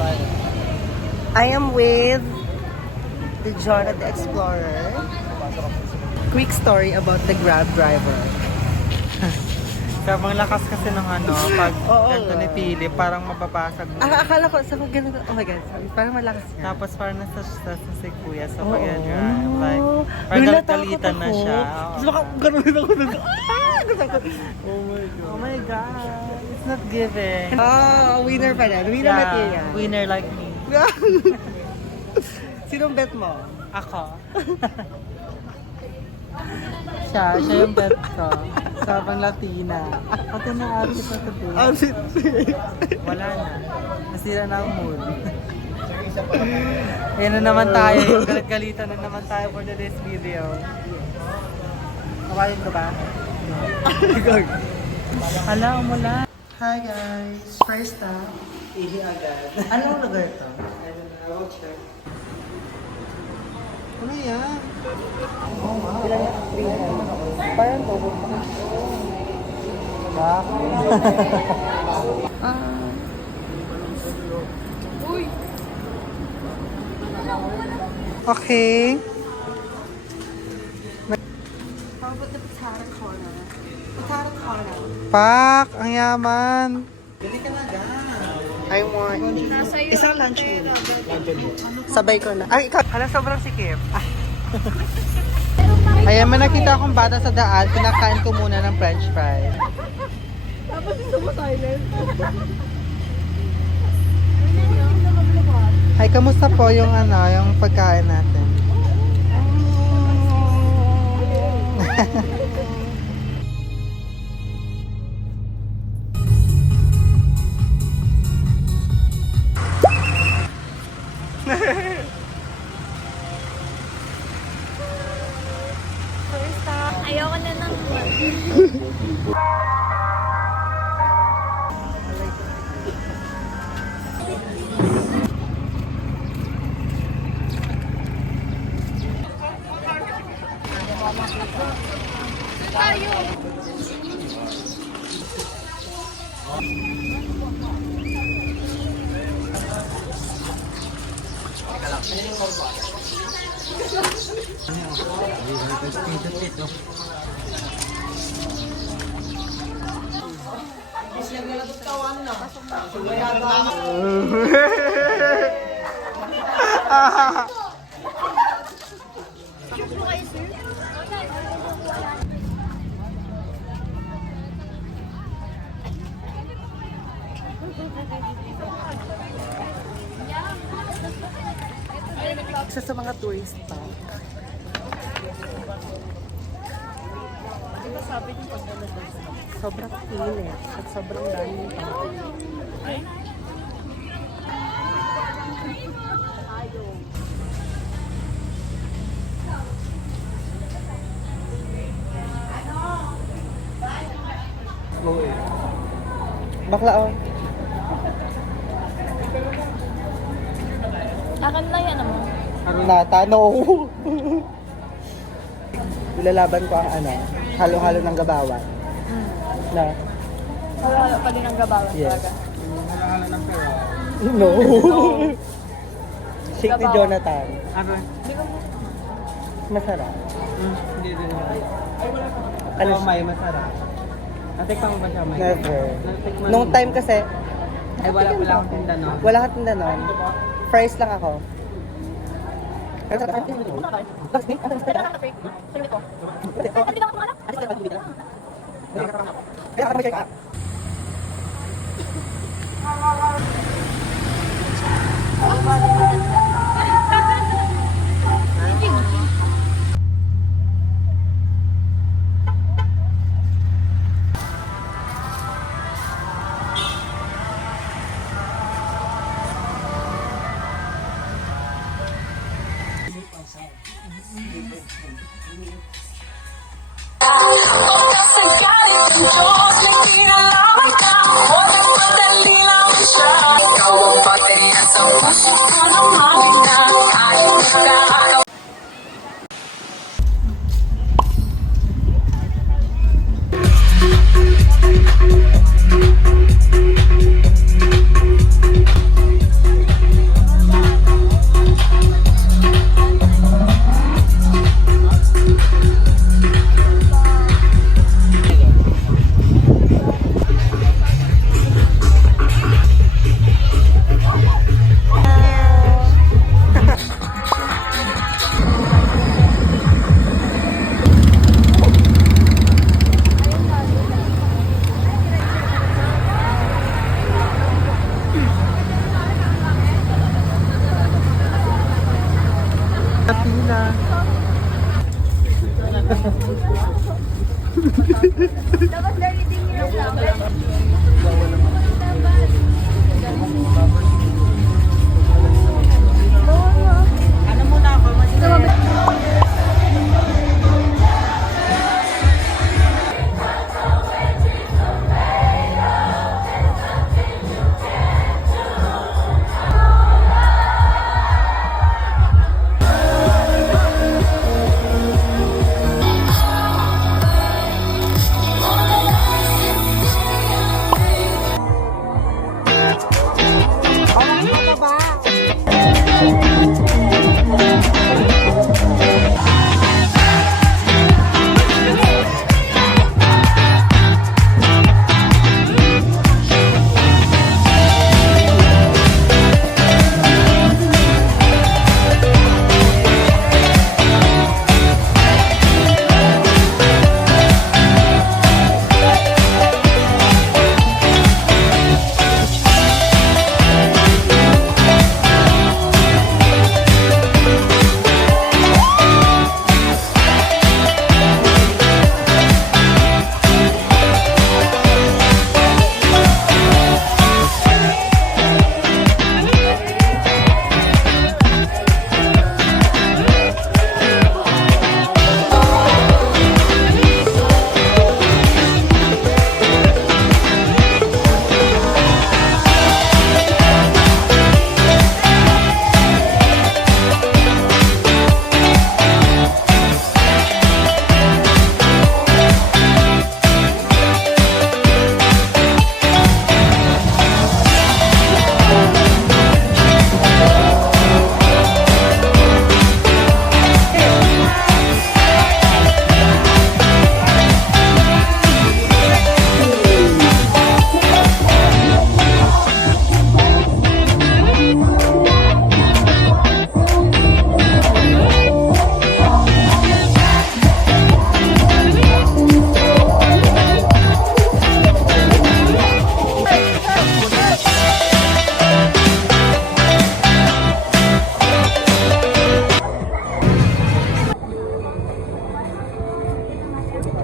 I am with the Jonah the Explorer. Quick story about the Grab driver. Sabang lakas kasi ng ano, pag Oo ganito nga. ni Philip, parang mababasag mo. Akala ko, sa pag ganito, oh my God, sorry, parang malakas nga. Tapos parang nasa si Kuya sa Oo. pag-drive. Like, parang Bigla galit-galitan takot na ako. siya. Tapos baka ganun ako nag... Oh my God. It's not given. Winner pa rin. Winner material. Winner like me. Sinong bet mo? Ako. siya yung bet ko. Sabang Latina. Pati na ate pa sa dulo. Wala na. Nasira na ang mood. Ayan na naman tayo. Galit-galitan na naman tayo for today's video. Kawain ko ba? Hala, umula. Hi guys! First stop, Ihi agad. anong lugar to? I will check. Ano yan? Oh wow. Ilan yan? 300. Parang to. Okay. How about the potato corner? Potato corner. Pak, ang yaman. Dali ka na I want isang lunch meal. Sabay ko na. Ay, ikaw. Hala, sobrang sikip. Ayan, may nakita akong bata sa daan. Pinakain ko muna ng french fries. Tapos hindi mo silent. Ay, kamusta po yung yung pagkain natin? Ayoko na ng Isa sa mga tourist spot. Diba sabi niyo pag sobrang init at sobrang daming tao. Bakla oh. akin na yan mo. Natano. Ilalaban ko ang halo-halo ng gabawan. Na? Halo-halo pa din ang gabawan Yes. talaga. No. Shake ni Jonathan. Hindi ko Masarap. Hindi din. Ano May masarap. Natikpan mo ba siya, May? Never. Nung time kasi, Ay, wala akong tinda, no? wala ka tinda nun. Fries lang ako. sila. Dapat reading nyo lang. Ano muna ako?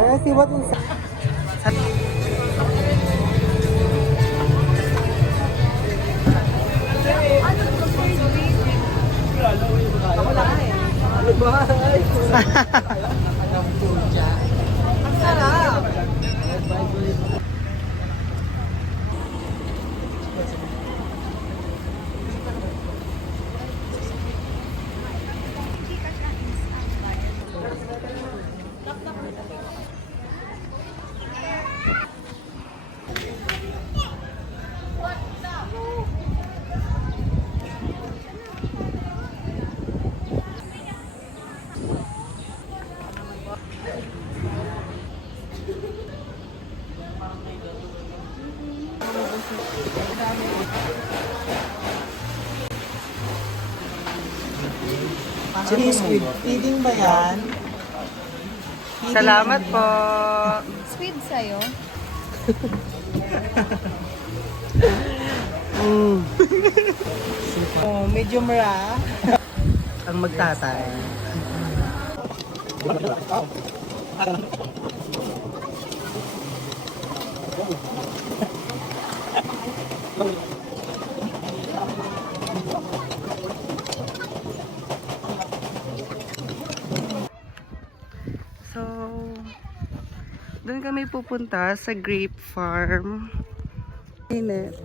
Let's see what inside. Ang sarap! Cheese with feeding ba yan? Salamat po. Sweet sa'yo. Oh, medium rare. Ang magtatay. So, doon kami pupunta sa grape farm. Init.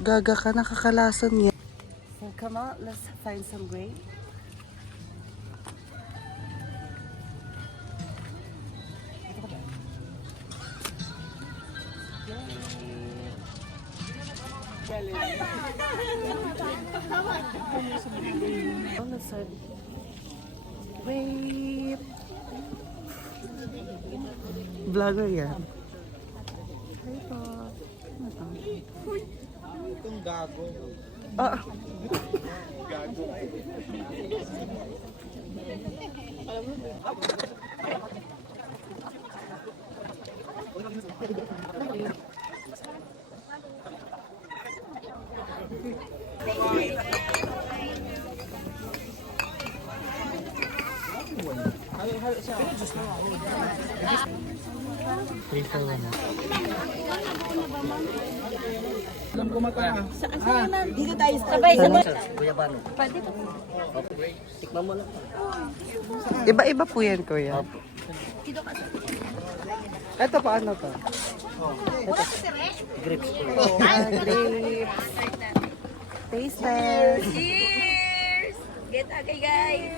Gaga ka, nakakalason niya. So, come on, let's find some grape. Grape. Vlogger yan. Hi po. Itong gago. Ah. Gago. 3 for 1. Iba-iba po yan, kuya. Ito, paano to? Grapes po. Grapes. Taster. Cheers! Get agay, guys!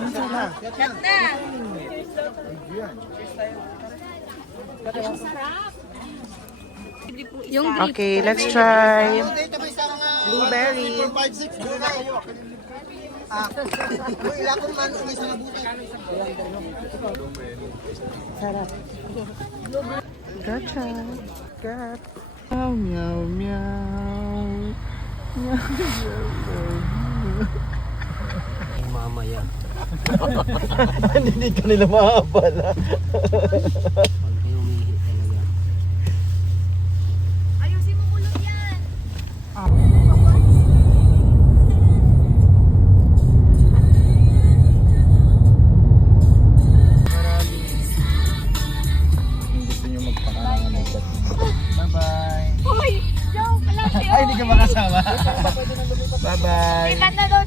Cut na! Yung Okay, let's try. Blueberry. Sarap. Gotcha. Got. Meow, meow, meow. Mamaya. Hindi ka nila maabala. Pag may umihi talaga. ayusin mo ulot yan! Bye-bye. Uy! Joke lang yun! Ay, hindi ka makasama. Bye-bye. Ikat na daw